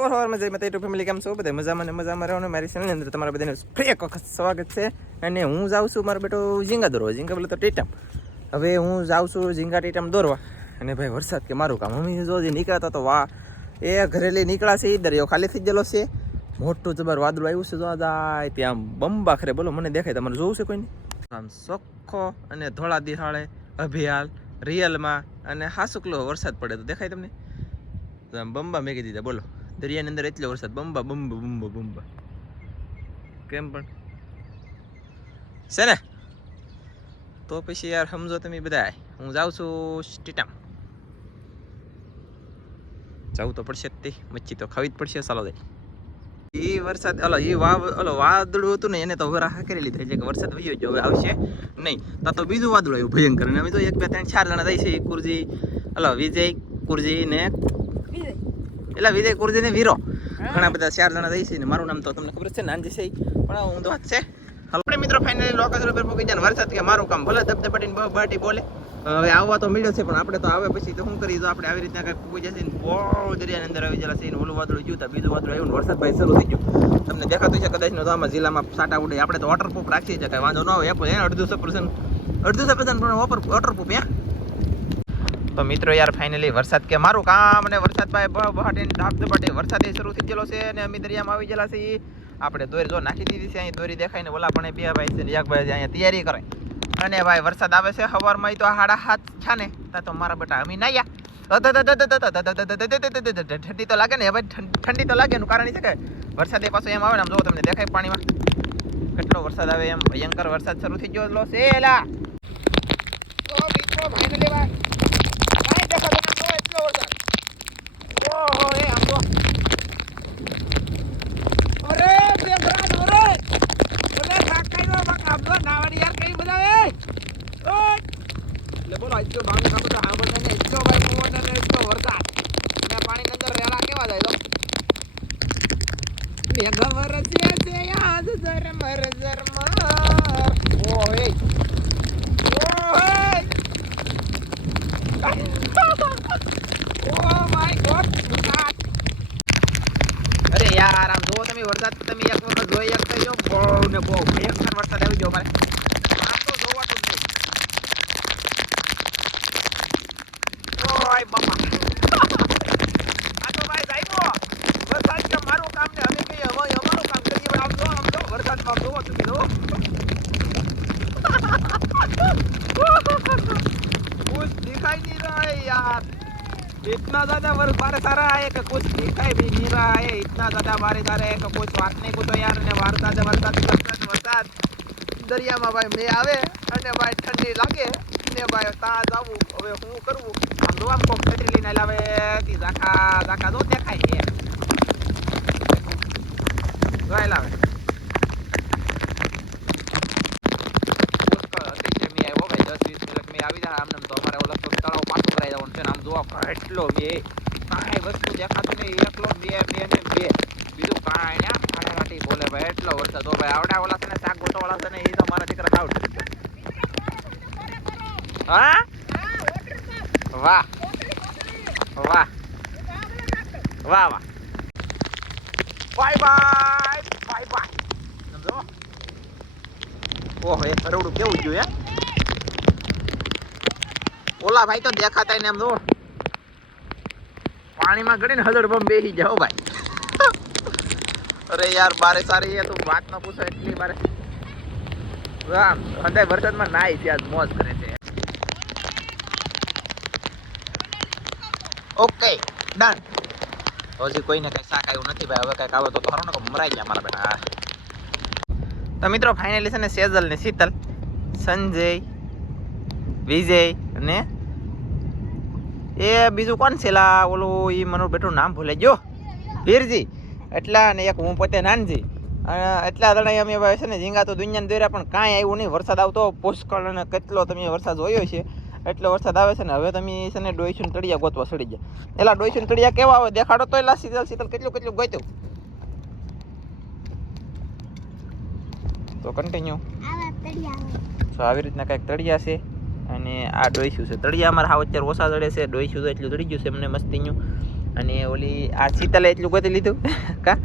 YouTube family કેમ છો બધા મજામાં રહો ને મારી ચેનલની અંદર તમારા બધાને ફરી એક વખત સ્વાગત છે. અને હું જાઉં છું મારો બેટો ઝીંગા દોરવા, ઝીંગા બોલે તો ટીટમ. હવે હું જાઉં છું ઝીંગા ટીટમ દોરવા. અને ભાઈ વરસાદ કે મારું કામ મમ્મી જો નીકળ્યા તો વાહ એ ઘરેલી નીકળ્યા છે. એ દરિયો ખાલી થઈ ગયેલો છે, મોટું જબર વાદળું આવ્યું છે. જો જાય ત્યાં બંબા ખરે બોલો મને દેખાય, તમારે જોવું છે કોઈને? આમ ચોખ્ખો અને ધોળા દિહાળે અભિયાલ રિયલમાં અને હાસુકલો વરસાદ પડે તો દેખાય તમને? આમ બંબા મેકી દીધા બોલો. દરિયાની અંદર એટલો વરસાદ બંબા બંબા બંબા બંબા કેમ પણ છે ને. તો પછી યાર સમજો તમે બધા, હું જાઉં છું ટીટમ. જવું તો પડશે જ, તે મચ્છી તો ખાવી જ પડશે. ચાલો જાય. એ વરસાદ વાદળું હતું ને એને તો હવે રાહ કરી લીધા, એટલે કે વરસાદ વયો ગયો, હવે આવશે નહીં. તો બીજું વાદળું આવ્યું ભયંકર. અને અમે તો 1 2 3 4 જણા જાય છે. કુરજી વિજય કુરજી ને વિજય કુરજી ને વીરો, ઘણા બધા 4 જણા જાય છે. ને મારું નામ તો તમને ખબર છે, નાનજી છે, પણ હું તો વાત છે. આપણે મિત્રો ફાઇનલી લોકેશન ઉપર પહોંચી જાય. વરસાદ કે મારું કામ ભલે ધબધબાટીને બાટી બોલે. હવે આવવા તો મળ્યો છે, પણ આપણે તો આવે પછી તો શું કરી દો. આપણે આવી રીતના કંઈક પૂગી જશે ને બહુ દરિયાની અંદર આવી જશે. ઓલું વાદળું ગયું, બીજું વાદળું આવ્યું, વરસાદ ભાઈ શરૂ થઈ ગયો. તમને દેખાતું છે કદાચ નો તો આમાં જિલ્લામાં સાટા ઉડે. આપણે તો વોટરપ્રૂફ રાખીએ છીએ, કઈ વાંધો ન આવે. અડધું સપરસન વોટરપ્રૂફ. તો મિત્રો યાર ફાઇનલી વરસાદ કે મારું કામ અને વરસાદ ભાઈ બહાટીને ધબધબાટી વરસાદ શરૂ થઈ ગયેલો છે. અને અમે દરિયામાં આવી ગયેલા છીએ. આપણે દોરી જો નાખી દીધી છે, અહીં દોરી દેખાય ને ઓલા પણ બે ભાઈ છે ને એક ભાઈ અહીંયા તૈયારી કરે. અને ભાઈ વરસાદ આવે છે સવારમાં તો 7:30 છે ને, તો મારા બેટા અમે નાયા ઠંડી તો લાગે ને ભાઈ, ઠંડી તો લાગે. એનું કારણ છે કે વરસાદ એ પાછો એમ આવે ને, આમ જો તમને દેખાય પાણીમાં કેટલો વરસાદ આવે, એમ ભયંકર વરસાદ શરૂ થઈ ગયો છે. એલા તો મિત્રો ફાઇનલી ભાઈ કાઈ દેખાતો નથી એટલો વરસાદ. ઓહો એ આમ તો અરે દેખરા દોરે તમે કાકાઈનો મકાબલો નાવાની યાર કઈ મજા આવે. ઓય લે બોલો આજો બાંગ કાબો તો હા બોલને એટલો ભાઈ મોન ને એટલો વરસાદ ને પાણી અંદર રેલા કેવા જાય તો ને ગવર છે યાદ ઝરમર ઝરમર. ઓય ઓય ઓ માય ગોડ. અરે યાર આમ જો તમે વરસાદ તમે એક વખત જોઈ શકતા છો. બહુ ને બહુ ભયંકર વરસાદ આવી ગયો મારે. આમ તો જોવાતું જ નહીં. ઓય બાપા આ તો ભાઈ જાયગો વરસાદ કે મારું કામ ને અમે કહીએ હવે અમારું કામ કરીએ. આમ જો વરસાદમાં જોવો તમે જો कुछ दिखाई नहीं रहा है यार. इतना ज्यादा बारिश आ रहा है कि कुछ दिखाई भी नहीं रहा है. इतना ज्यादा बारिश आ रहा है कि कुछ बात नहीं को तो यार. ने वरसाद दरियाમાં ભાઈ મે આવે અને ભાઈ ઠંડી લાગે ને ભાઈ તા જાવું. હવે હું કરવું આમ જો આમ કોક છત્રી લઈને લાવે તી ઝાકા જો દેખાય છે જોઈ લાવે. આવી જાય આમને તો અમારે ઓલો તળાવ પાછું કરાવી દેવાનું છે. આમ જોવા કેટલો બે કાંઈ વસ્તુ દેખાતી નહીં. એકલો બે ને બે બીજું કાંઈ ને ફાટાફાટી બોલે ભાઈ. એટલો વરસાદ તો ભાઈ આવડા ઓલા છે ને શાક ગોટવાળા છે ને એ તો મારા દીકરા આવડે. હા વાહ વાહ વાહ વાહ. Bye bye bye bye. સમજો ઓહો એ હરવડું કેવું ગયું હે. ઓલા ભાઈ તો દેખાતા ને એમ જો પાણીમાં ગળીને હલડબમ બેસી જાઓ ભાઈ. અરે યાર બારે સારી એ તો વાત ન પૂછો એટલી બારે આમ અંદાજ વરસાદમાં નાય ત્યાં મોજ કરે છે. Okay done. હજી કોઈને કઈ શાક આવ્યું નથી ભાઈ. હવે કઈક આવે તો ખરો ને મરાઈ ગયા મારા બેટા. તો મિત્રો ફાઇનલી છે ને સેજલ ને શીતલ સંજય વિજય અને એ બીજું કોણ છે લા ઓલું એ મને બેઠું નામ ભૂલે ગયો વીરજી એટલા ને એક હું પોતે નાનજી. એટલા જણા અમે છે ને ઝીંગા તો દુનિયાને દોર્યા પણ કાંઈ આવ્યું નહીં. વરસાદ આવતો પુષ્કળ અને કેટલો તમે વરસાદ જોયો છે. એટલો વરસાદ આવે છે ને હવે તમે છે ને ડોઈસુન તળિયા ગોતવા સડી ગયા. એલા ડોઈસુન તળિયા કેવા આવે દેખાડો તો. એલા શીતલ કેટલું ગોત્યું તો કન્ટિન્યુ. તો આવી રીતના કંઈક તળિયા છે અને આ ડોઈશું છે. તળિયા અમારે હાવ અત્યારે ઓછા જડે છે. ડોઈશું એટલું જડી ગયું છે એમને મસ્તીનું. અને ઓલી આ શીતલે એટલું ગોતી લીધું કા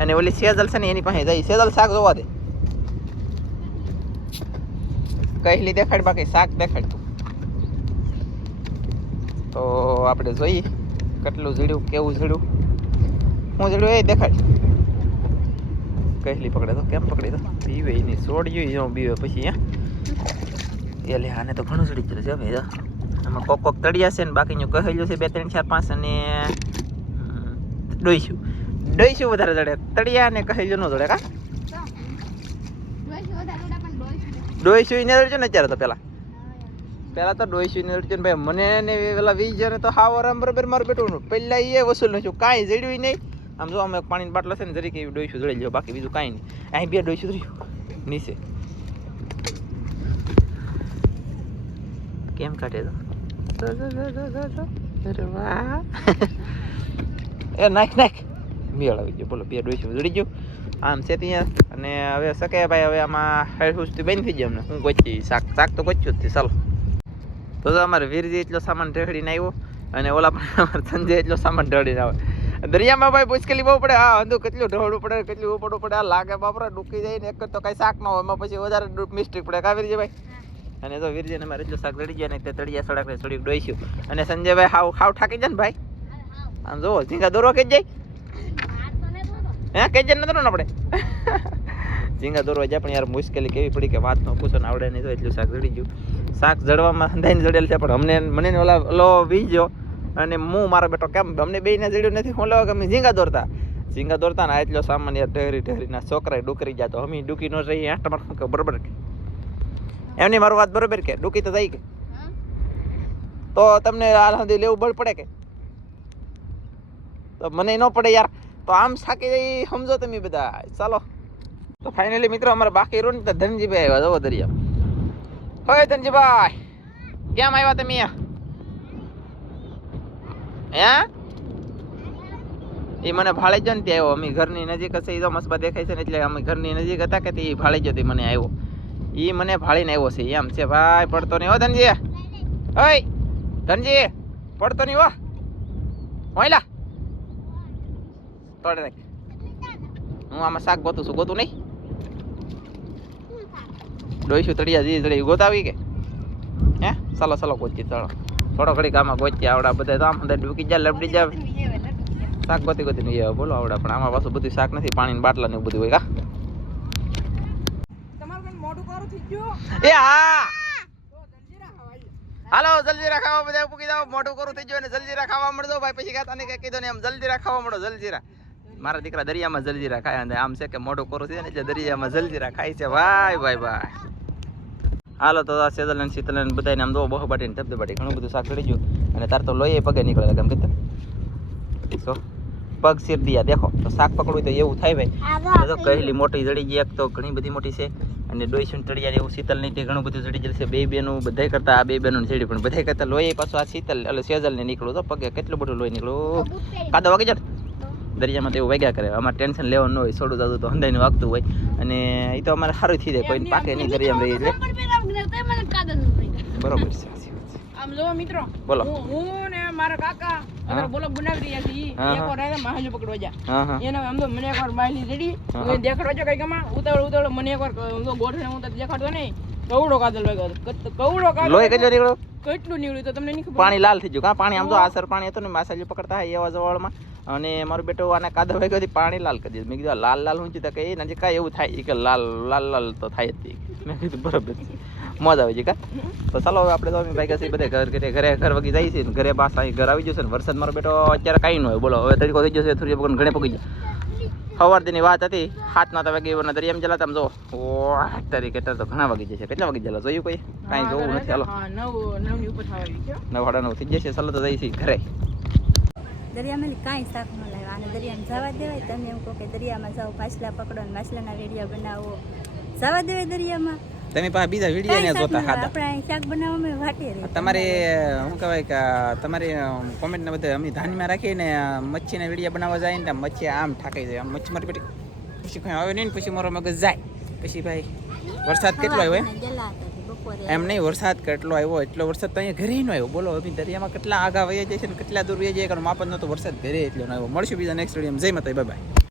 અને ઓલી સેજલ છે ને એની પાસે જઈ સેજલ શાક જોવા દે કહેલી દેખાડ બાકી શાક દેખાડ તું તો આપણે જોઈએ કેટલું ઝીડ્યું કેવું ઝીડ્યું હું ઝીડ્યું એ દેખાડ કહેલી પકડે તો કેમ પકડી તો બીવે એની છોડ્યું જો બીવે પછી એ લે આને તો ઘણું ઝીડી છે ભાઈ આમાં કોક કોક તળિયા છે ને બાકીનું કહેલું છે 2 3 4 5 અને ડોઈશું વધારે જડે તળિયા ને કહેલું નો જડે કા ડોઈશું ને જડે ને અત્યારે તો પેલા તો ડોઈશું ને જડે ભાઈ મને ને પેલા વીજ ને તો હાવ આરામ બરાબર મારું બેઠું પહેલા એ વસૂલ નશું કાંઈ જડ્યું નહીં આમ જો અમે પાણીની બાટલો છે ને જરીક એવી ડોઈશું જડી લ્યો બાકી બીજું કાંઈ નહીં અહીં 2 ડોઈશું રહ્યું નીચે કેમ કાઢે તો વાહ એ નાખ મેળ આવી ગયો બોલો 2 ડોઈશું જડી ગયું આમ છે ત્યાં અને હવે શકે ભાઈ હવે આમાં હેડહુસથી બંધ થઈ જાય અમને હું ગોચી શાક તો ગોચ્યું જ ચાલો તો અમારે વીરજી એટલો સામાન ઢળીને આવ્યો અને ઓલા પણ અમારે સંજય એટલો સામાન ઢળીને આવે દરિયામાં ભાઈ મુશ્કેલી બહુ પડે હા અંધું કેટલું ઢળવું પડે કેટલું ઉપડવું પડે આ લાગે બાપરા ડૂકી જાય ને એક તો કઈ શાક ન હોય એમાં પછી વધારે મિસ્ટેક પડે કા વીરજી ભાઈ અને તો વીરજી ને મારે એટલું શાક ચડી જાય ને તે તળિયા સડાક ને થોડીક ડોઈશું અને સંજયભાઈ હાવ ઠાકી જાય ને ભાઈ આમ જોવો ઝીંગા દોરવા કે જાય હે કે જાય નતો ને આપણે ઝીંગા દોરવા જાય પણ યાર મુશ્કેલી કેવી પડી કે વાત ન પૂછો ને આવડે નહીં તો એટલું શાક જડી ગયું શાક જડવામાં અંધાઈને જડેલ છે પણ મને ઓલો વીજો અને હું મારો બેટો કેમ અમને બેયને જડ્યું નથી હું લેવા કે અમે ઝીંગા દોરતા ને એટલો સામાન યાર ઢેરીના છોકરા ડુકરી જાતો અમે ડૂકી નો રહી આઠ તમારે બરોબર કે એમની મારું વાત બરોબર કે ડૂકી તો જાય કે તો તમને આ સુધી લેવું બળ પડે કે તો મને ન પડે યાર તો આમ થાકી જઈ સમજો તમે બધા ચાલો તો ફાઇનલી મિત્રો અમારે બાકી રહ્યું ને તો ધનજીભાઈ આવ્યા જવો દરિયા હોય ધનજીભાઈ કેમ આવ્યા તમે હે એ મને ભાળે જ ને ત્યાં આવ્યો અમે ઘરની નજીક હશે એ તો મસ્બા દેખાય છે ને એટલે અમે ઘરની નજીક હતા કે તે ભાળે જ મને આવ્યો એ મને ભાળીને આવ્યો છે એમ છે ભાઈ પડતો નહીં હો ધનજી ઓય ધનજી પડતો નહીં હો હોયલા તોડે નાખ હું આમાં શાક ગોતું છું ગોતું નહીં ડોઈશું તળિયા જી જડી ગોતાવી કે હે ચાલો ગોચી ચાલો થોડો ઘડીક આમાં ગોચી આવડા બધા તો આમ અંદર ડૂકી જાય લપડી જાય શાક ગોતી નહીં આવે બોલો આવડા પણ આમાં પાછું બધું શાક નથી પાણી બાટલા ને બધું હોય કા એ હા હાલો જલજીરા ખાવા બધા પૂકી જાવ મોઢું કરું થઈ ગયું ને જલજીરા ખાવા મળજો ભાઈ પછી તને કઈ કીધું ને એમ જલજીરા ખાવા મળો જલજીરા મારા દીકરા દરિયામાં જલજીરા ખાય અને આમ છે કે મોઢું કરું છે ને એટલે દરિયામાં જલજીરા ખાય છે ભાઈ હાલો તો આ સેજલ અને શીતલ ને બધાને આમ દો બહુ બાટી ને ધબધબાટી ઘણું બધું શાક ચડી ગયું અને તાર તો લોહી પગે નીકળે કેમ કે તો પગ શીર દિયા દેખો તો શાક પકડવું તો એવું થાય ભાઈ તો કહેલી મોટી જડી ગઈ એક તો ઘણી બધી મોટી છે અને ડોઈશું તળિયા એવું શીતલ ની ઘણું બધું જડી જશે બે બેનું બધા કરતા આ બે બેનું જડી પણ બધા કરતા લોહી પાછું આ શીતલ એટલે સેજલ ને નીકળું તો પગે કેટલું બધું લોહી નીકળું કાદો વાગી જાય દરિયામાં તો એવું વાગ્યા કરે અમારે ટેન્શન લેવાનું ન હોય છોડું જાતું તો હંધાઈને વાગતું હોય અને એ તો અમારે સારું થઈ જાય કોઈ પાકે નહીં દરિયામાં રહી એટલે બરોબર છે આમ જો મિત્રો બોલો હું ને મારા કાકા અગર બોલો બનાવી રહ્યા છીએ એકવાર આવે માહજો પકડવા જા એને આમ તો મને એકવાર માહલી રેડી હું દેખાડવા જા કઈ કમા ઉતાવળ મને એકવાર હું તો ગોઠને હું તો દેખાડતો નહીં કવડો કાદલ વાગ્યો કવડો કાદલ લોહી કેટલો નીકળ્યો કેટલું નીકળ્યું તો તમને નહીં ખબર પાણી લાલ થઈ ગયું કા પાણી આમ તો આસર પાણી હતું ને માસાજી પકડતા હોય એવા જવાળમાં અને મારું બેટો આના કાદા વાગ્યો પાણી લાલ કરી દીધું મેં કીધું લાલ હું ચીતા કે નજીક કાંઈ એવું થાય કે લાલ તો થાય જ મેં કીધું બરોબર છે મોજ આવી છે કા તો ચાલો હવે આપણે તો ભાઈ કઈ બધે ઘર વગી જાય છે ઘરે બાસ અહીં ઘર આવી જશે ને વરસાદ મારો બેટો અત્યારે કાંઈ ન હોય બોલો હવે તરીકો થઈ જશે સૂર્ય ભગવાન ઘણે પગી જાય સવારથી વાત હતી 7 વાગે દરિયામાં જલાતા જો તારીખે તો ઘણા વાગી જશે કેટલા વાગી જલા જોયું કોઈ કાંઈ જોવું નથી ચાલો 9:30 થઈ જશે ચાલો તો જઈશી ઘરે દરિયામાં કાંઈ શાક ન લાવ્યા અને દરિયામાં જવા દેવાય તમે એમ કહો કે દરિયામાં જાઓ માછલા પકડો ને માછલાના વેડિયા બનાવો જવા દેવાય દરિયામાં તમે પાસે બીજા વિડીયો ને જોતા હતા આપણે શાક બનાવવામાં વાટી રહી તમારે શું કહેવાય કે તમારી કોમેન્ટ ને બધે અમે ધ્યાનમાં રાખીને મચ્છીના વિડીયો બનાવવા જાય ને મચ્છી આમ ઠાકાઈ જાય આમ મચ્છી મારી પેટી પછી કંઈ આવે નહીં ને પછી મારો મગજ જાય પછી ભાઈ વરસાદ કેટલો આવ્યો બપોરે એમ નહીં, વરસાદ કેટલો આવ્યો, એટલો વરસાદ તો અહીંયા ઘરે નો આવ્યો. બોલો હવે દરિયામાં કેટલા આગા વયા જાય છે ને કેટલા દૂર વયા જાય, કારણ માપ જ નતો વરસાદ ઘરે એટલો ન આવ્યો. મળશું બીજા નેક્સ્ટ વિડીયોમાં. જય માતા, બાય બાય.